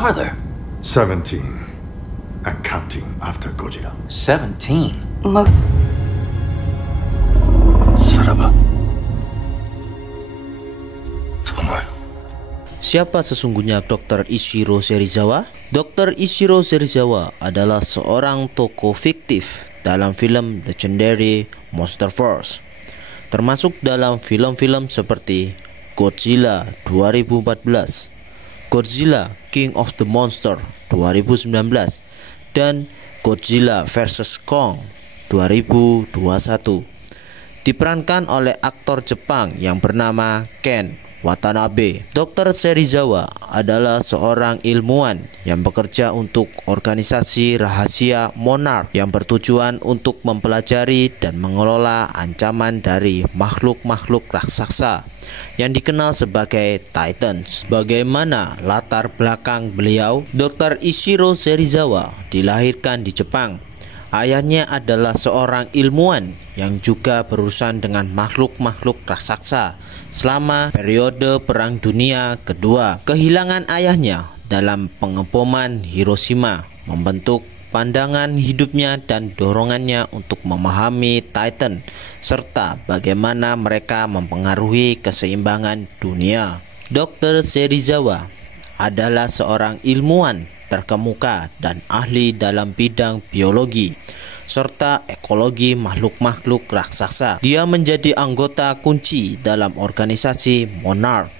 are there? 17 and counting after Godzilla. 17? Saraba. Tomoyo. Siapa sesungguhnya Dr. Ishiro Serizawa? Dr. Ishiro Serizawa adalah seorang tokoh fiktif dalam film Legendary Monsterverse, termasuk dalam film-film seperti Godzilla 2014, Godzilla King of the Monster 2019, dan Godzilla vs Kong 2021. Diperankan oleh aktor Jepang yang bernama Ken Watanabe. Dr. Serizawa adalah seorang ilmuwan yang bekerja untuk organisasi rahasia Monarch yang bertujuan untuk mempelajari dan mengelola ancaman dari makhluk-makhluk raksasa yang dikenal sebagai Titans. Bagaimana latar belakang beliau? Dr. Ishiro Serizawa dilahirkan di Jepang. Ayahnya adalah seorang ilmuwan yang juga berurusan dengan makhluk-makhluk raksasa selama periode Perang Dunia Kedua. Kehilangan ayahnya dalam pengeboman Hiroshima membentuk pandangan hidupnya dan dorongannya untuk memahami Titan serta bagaimana mereka mempengaruhi keseimbangan dunia. Dr. Serizawa adalah seorang ilmuwan terkemuka dan ahli dalam bidang biologi serta ekologi makhluk-makhluk raksasa. Dia menjadi anggota kunci dalam organisasi Monarch,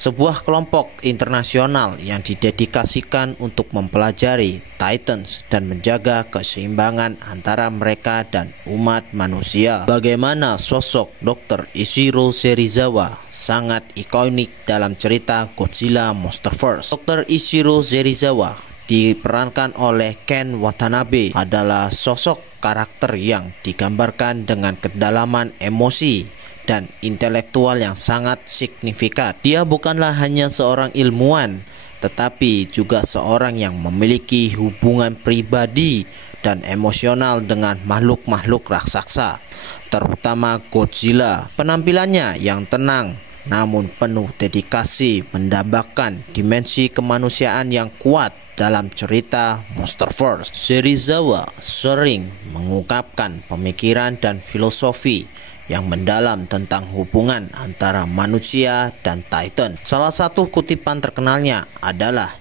sebuah kelompok internasional yang didedikasikan untuk mempelajari Titans dan menjaga keseimbangan antara mereka dan umat manusia. Bagaimana sosok Dr. Ishiro Serizawa sangat ikonik dalam cerita Godzilla Monsterverse. Dr. Ishiro Serizawa diperankan oleh Ken Watanabe adalah sosok karakter yang digambarkan dengan kedalaman emosi dan intelektual yang sangat signifikan. Dia bukanlah hanya seorang ilmuwan, tetapi juga seorang yang memiliki hubungan pribadi dan emosional dengan makhluk-makhluk raksasa, terutama Godzilla. Penampilannya yang tenang namun penuh dedikasi mendambakan dimensi kemanusiaan yang kuat dalam cerita Monsterverse. Serizawa sering mengungkapkan pemikiran dan filosofi yang mendalam tentang hubungan antara manusia dan Titan. Salah satu kutipan terkenalnya adalah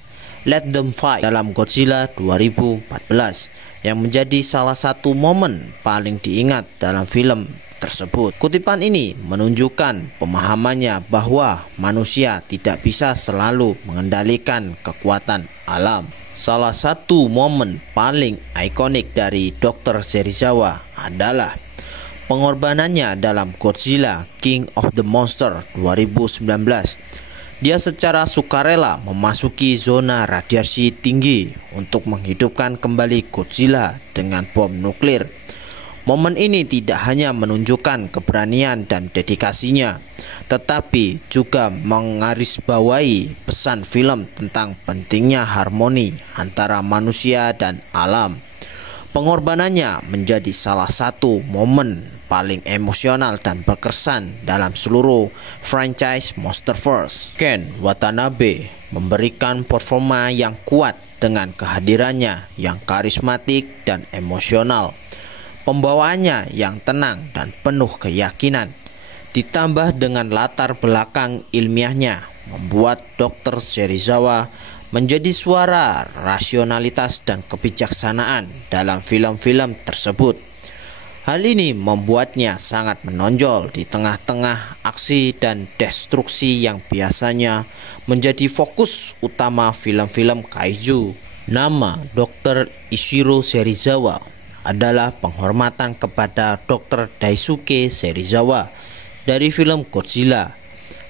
"Let them fight" dalam Godzilla 2014 yang menjadi salah satu momen paling diingat dalam film tersebut. Kutipan ini menunjukkan pemahamannya bahwa manusia tidak bisa selalu mengendalikan kekuatan alam. Salah satu momen paling ikonik dari Dr. Serizawa adalah pengorbanannya dalam Godzilla King of the Monster 2019. Dia secara sukarela memasuki zona radiasi tinggi untuk menghidupkan kembali Godzilla dengan bom nuklir. Momen ini tidak hanya menunjukkan keberanian dan dedikasinya, tetapi juga menggarisbawahi pesan film tentang pentingnya harmoni antara manusia dan alam. Pengorbanannya menjadi salah satu momen paling emosional dan berkesan dalam seluruh franchise Monsterverse. Ken Watanabe memberikan performa yang kuat dengan kehadirannya yang karismatik dan emosional. Pembawaannya yang tenang dan penuh keyakinan, ditambah dengan latar belakang ilmiahnya, membuat Dr. Serizawa menjadi suara rasionalitas dan kebijaksanaan dalam film-film tersebut. Hal ini membuatnya sangat menonjol di tengah-tengah aksi dan destruksi yang biasanya menjadi fokus utama film-film kaiju. Nama Dr. Ishiro Serizawa adalah penghormatan kepada Dr. Daisuke Serizawa dari film Godzilla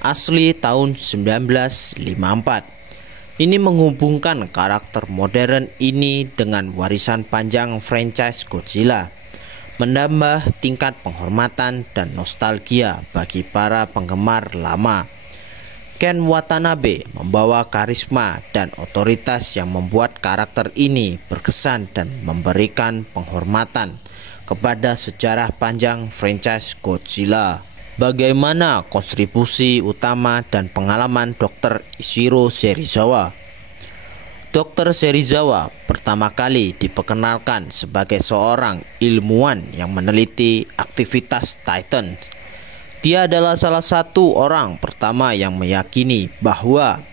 asli tahun 1954. Ini menghubungkan karakter modern ini dengan warisan panjang franchise Godzilla, menambah tingkat penghormatan dan nostalgia bagi para penggemar lama. Ken Watanabe membawa karisma dan otoritas yang membuat karakter ini berkesan dan memberikan penghormatan kepada sejarah panjang franchise Godzilla. Bagaimana kontribusi utama dan pengalaman Dr. Ishiro Serizawa? Dr. Serizawa pertama kali diperkenalkan sebagai seorang ilmuwan yang meneliti aktivitas Titan. Dia adalah salah satu orang pertama yang meyakini bahwa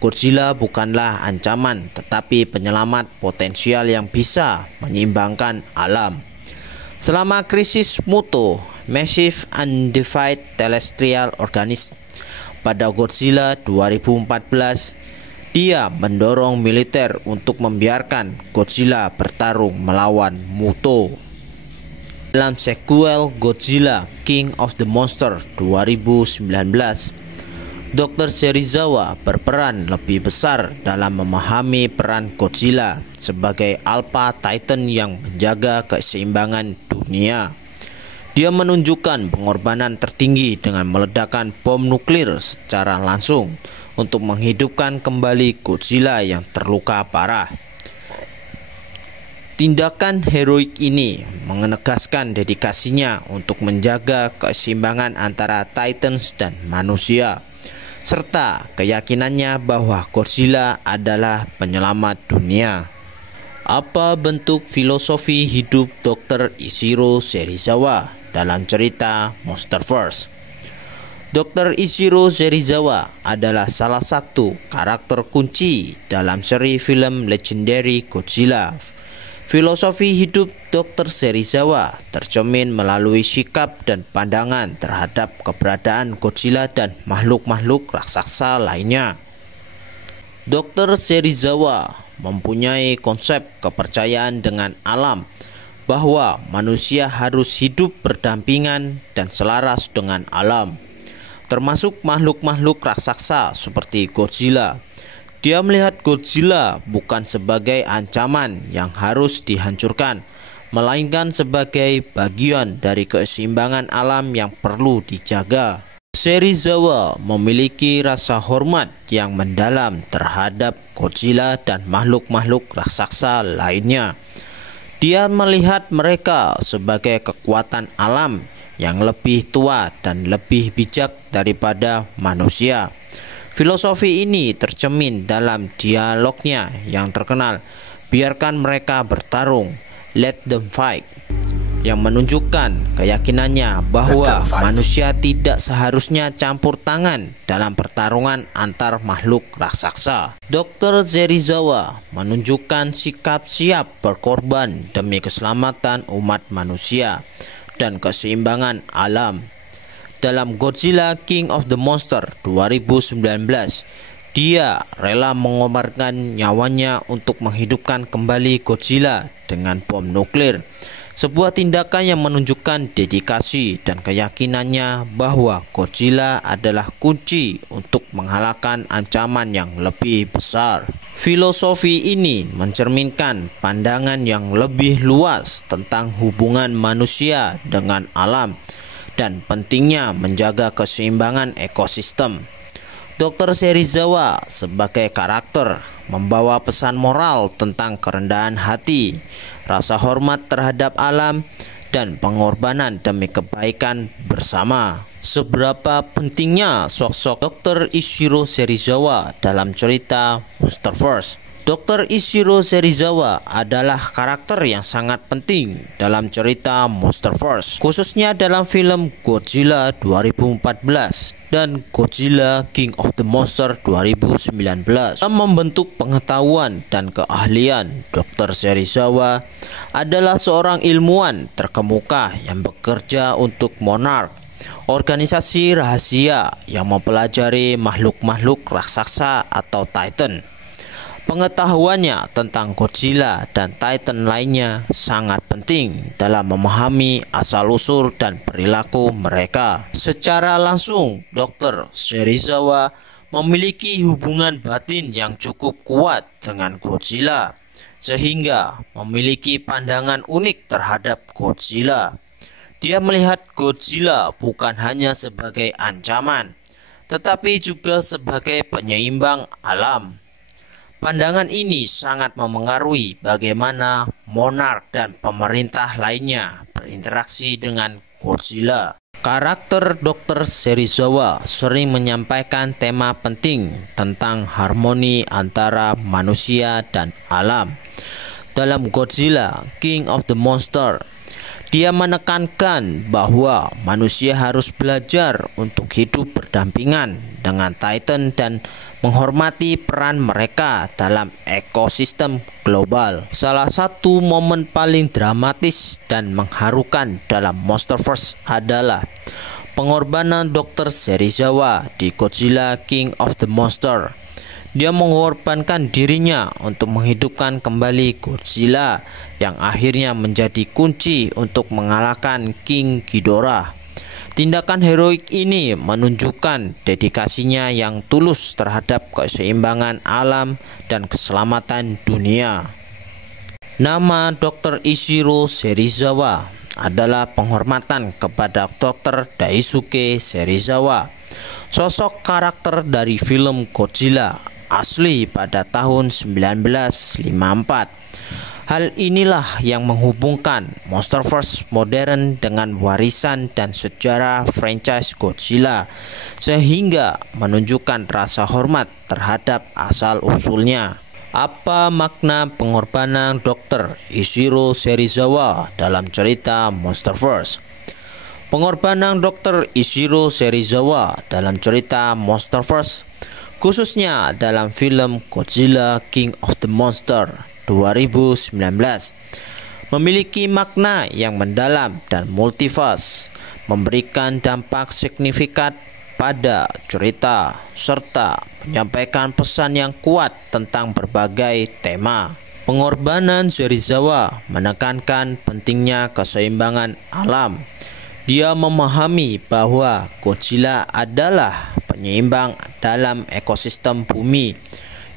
Godzilla bukanlah ancaman tetapi penyelamat potensial yang bisa menyeimbangkan alam. Selama krisis Muto, Massive Undefined Terrestrial Organism, pada Godzilla 2014, dia mendorong militer untuk membiarkan Godzilla bertarung melawan Muto. Dalam sequel Godzilla King of the Monsters 2019, Dr. Serizawa berperan lebih besar dalam memahami peran Godzilla sebagai Alpha Titan yang menjaga keseimbangan dunia. Dia menunjukkan pengorbanan tertinggi dengan meledakkan bom nuklir secara langsung untuk menghidupkan kembali Godzilla yang terluka parah. Tindakan heroik ini menegaskan dedikasinya untuk menjaga keseimbangan antara Titans dan manusia, serta keyakinannya bahwa Godzilla adalah penyelamat dunia. Apa bentuk filosofi hidup Dr. Ishiro Serizawa dalam cerita Monsterverse? Dr. Ishiro Serizawa adalah salah satu karakter kunci dalam seri film Legendary Godzilla. Filosofi hidup Dr. Serizawa tercermin melalui sikap dan pandangan terhadap keberadaan Godzilla dan makhluk-makhluk raksasa lainnya. Dr. Serizawa mempunyai konsep kepercayaan dengan alam, bahwa manusia harus hidup berdampingan dan selaras dengan alam, termasuk makhluk-makhluk raksasa seperti Godzilla. Dia melihat Godzilla bukan sebagai ancaman yang harus dihancurkan, melainkan sebagai bagian dari keseimbangan alam yang perlu dijaga. Serizawa memiliki rasa hormat yang mendalam terhadap Godzilla dan makhluk-makhluk raksasa lainnya. Dia melihat mereka sebagai kekuatan alam yang lebih tua dan lebih bijak daripada manusia. Filosofi ini tercermin dalam dialognya yang terkenal, "Biarkan mereka bertarung, let them fight," yang menunjukkan keyakinannya bahwa manusia tidak seharusnya campur tangan dalam pertarungan antar makhluk raksasa. Dr. Serizawa menunjukkan sikap siap berkorban demi keselamatan umat manusia dan keseimbangan alam. Dalam Godzilla King of the Monsters 2019, dia rela mengorbankan nyawanya untuk menghidupkan kembali Godzilla dengan bom nuklir. Sebuah tindakan yang menunjukkan dedikasi dan keyakinannya bahwa Godzilla adalah kunci untuk mengalahkan ancaman yang lebih besar. Filosofi ini mencerminkan pandangan yang lebih luas tentang hubungan manusia dengan alam dan pentingnya menjaga keseimbangan ekosistem. Dr. Serizawa sebagai karakter membawa pesan moral tentang kerendahan hati, rasa hormat terhadap alam, dan pengorbanan demi kebaikan bersama. Seberapa pentingnya sosok Dr. Ishiro Serizawa dalam cerita Monsterverse? Dr. Ishiro Serizawa adalah karakter yang sangat penting dalam cerita Monsterverse, khususnya dalam film Godzilla 2014 dan Godzilla King of the Monsters 2019. Dalam membentuk pengetahuan dan keahlian, Dr. Serizawa adalah seorang ilmuwan terkemuka yang bekerja untuk Monarch, organisasi rahasia yang mempelajari makhluk-makhluk raksasa atau Titan. Pengetahuannya tentang Godzilla dan Titan lainnya sangat penting dalam memahami asal-usul dan perilaku mereka. Secara langsung, Dr. Serizawa memiliki hubungan batin yang cukup kuat dengan Godzilla, sehingga memiliki pandangan unik terhadap Godzilla. Dia melihat Godzilla bukan hanya sebagai ancaman, tetapi juga sebagai penyeimbang alam. Pandangan ini sangat memengaruhi bagaimana monark dan pemerintah lainnya berinteraksi dengan Godzilla. Karakter Dr. Serizawa sering menyampaikan tema penting tentang harmoni antara manusia dan alam. Dalam Godzilla, King of the Monster, dia menekankan bahwa manusia harus belajar untuk hidup berdampingan dengan Titan dan menghormati peran mereka dalam ekosistem global. Salah satu momen paling dramatis dan mengharukan dalam Monsterverse adalah pengorbanan Dr. Serizawa di Godzilla King of the Monster. Dia mengorbankan dirinya untuk menghidupkan kembali Godzilla yang akhirnya menjadi kunci untuk mengalahkan King Ghidorah. Tindakan heroik ini menunjukkan dedikasinya yang tulus terhadap keseimbangan alam dan keselamatan dunia. Nama Dr. Ishiro Serizawa adalah penghormatan kepada Dr. Daisuke Serizawa, sosok karakter dari film Godzilla asli pada tahun 1954. Hal inilah yang menghubungkan Monsterverse modern dengan warisan dan sejarah franchise Godzilla, sehingga menunjukkan rasa hormat terhadap asal-usulnya. Apa makna pengorbanan Dr. Ishiro Serizawa dalam cerita Monsterverse? Pengorbanan Dr. Ishiro Serizawa dalam cerita Monsterverse, khususnya dalam film Godzilla King of the Monster 2019, memiliki makna yang mendalam dan multiverse, memberikan dampak signifikan pada cerita serta menyampaikan pesan yang kuat tentang berbagai tema. Pengorbanan Serizawa menekankan pentingnya keseimbangan alam. Dia memahami bahwa Godzilla adalah penyeimbang dalam ekosistem bumi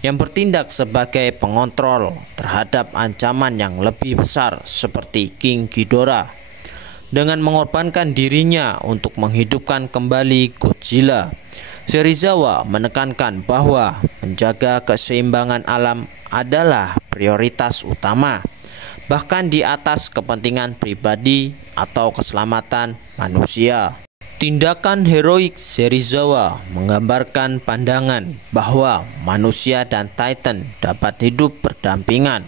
yang bertindak sebagai pengontrol terhadap ancaman yang lebih besar seperti King Ghidorah. Dengan mengorbankan dirinya untuk menghidupkan kembali Godzilla, Serizawa menekankan bahwa menjaga keseimbangan alam adalah prioritas utama, bahkan di atas kepentingan pribadi atau keselamatan manusia. Tindakan heroik Serizawa menggambarkan pandangan bahwa manusia dan Titan dapat hidup berdampingan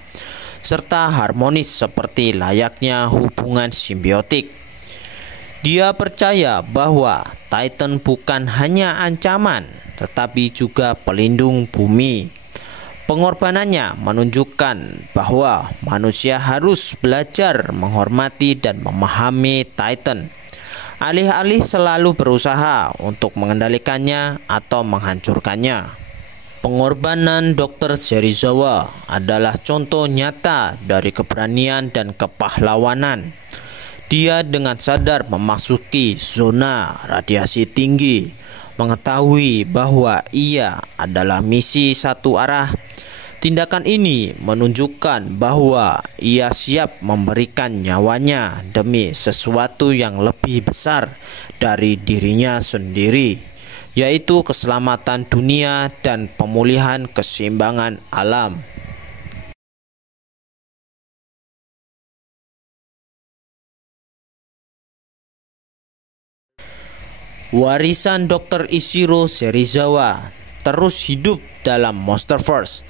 serta harmonis seperti layaknya hubungan simbiotik. Dia percaya bahwa Titan bukan hanya ancaman, tetapi juga pelindung bumi. Pengorbanannya menunjukkan bahwa manusia harus belajar menghormati dan memahami Titan, alih-alih selalu berusaha untuk mengendalikannya atau menghancurkannya. Pengorbanan Dr. Serizawa adalah contoh nyata dari keberanian dan kepahlawanan. Dia dengan sadar memasuki zona radiasi tinggi, mengetahui bahwa ia adalah misi satu arah. Tindakan ini menunjukkan bahwa ia siap memberikan nyawanya demi sesuatu yang lebih besar dari dirinya sendiri, yaitu keselamatan dunia dan pemulihan keseimbangan alam. Warisan Dr. Ishiro Serizawa terus hidup dalam Monsterverse.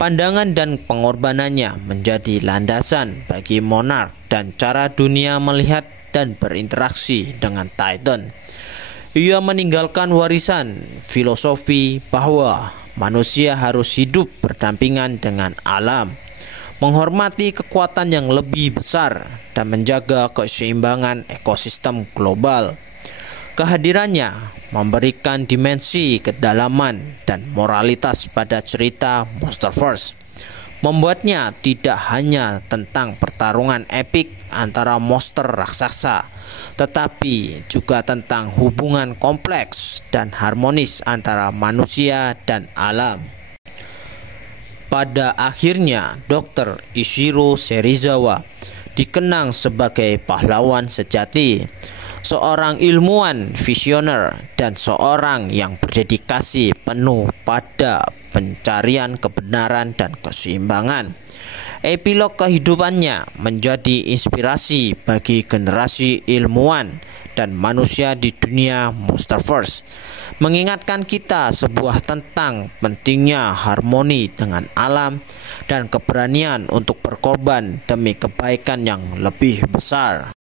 Pandangan dan pengorbanannya menjadi landasan bagi Monarch dan cara dunia melihat dan berinteraksi dengan Titan. Ia meninggalkan warisan filosofi bahwa manusia harus hidup berdampingan dengan alam, menghormati kekuatan yang lebih besar, dan menjaga keseimbangan ekosistem global. Kehadirannya memberikan dimensi kedalaman dan moralitas pada cerita Monsterverse, membuatnya tidak hanya tentang pertarungan epik antara monster raksasa, tetapi juga tentang hubungan kompleks dan harmonis antara manusia dan alam. Pada akhirnya, Dr. Ishiro Serizawa dikenang sebagai pahlawan sejati, seorang ilmuwan visioner dan seorang yang berdedikasi penuh pada pencarian kebenaran dan keseimbangan. Epilog kehidupannya menjadi inspirasi bagi generasi ilmuwan dan manusia di dunia Monsterverse, mengingatkan kita sebuah tentang pentingnya harmoni dengan alam dan keberanian untuk berkorban demi kebaikan yang lebih besar.